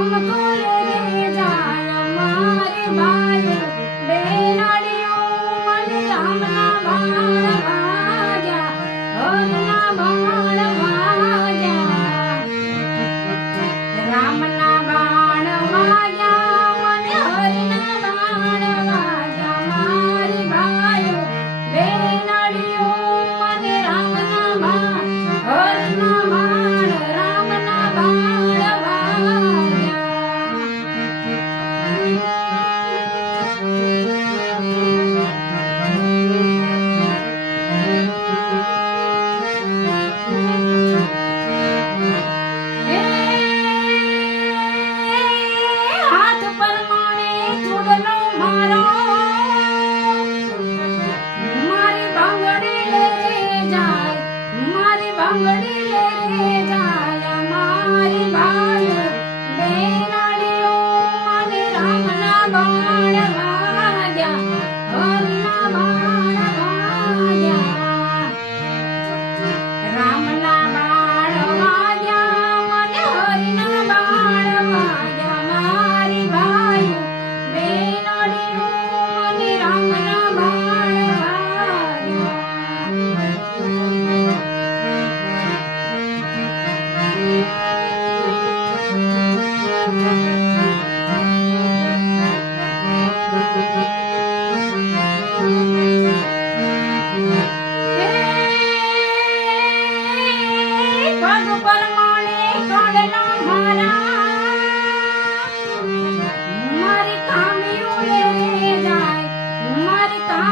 માર ભાગ્યા ભગના મારે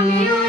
મારી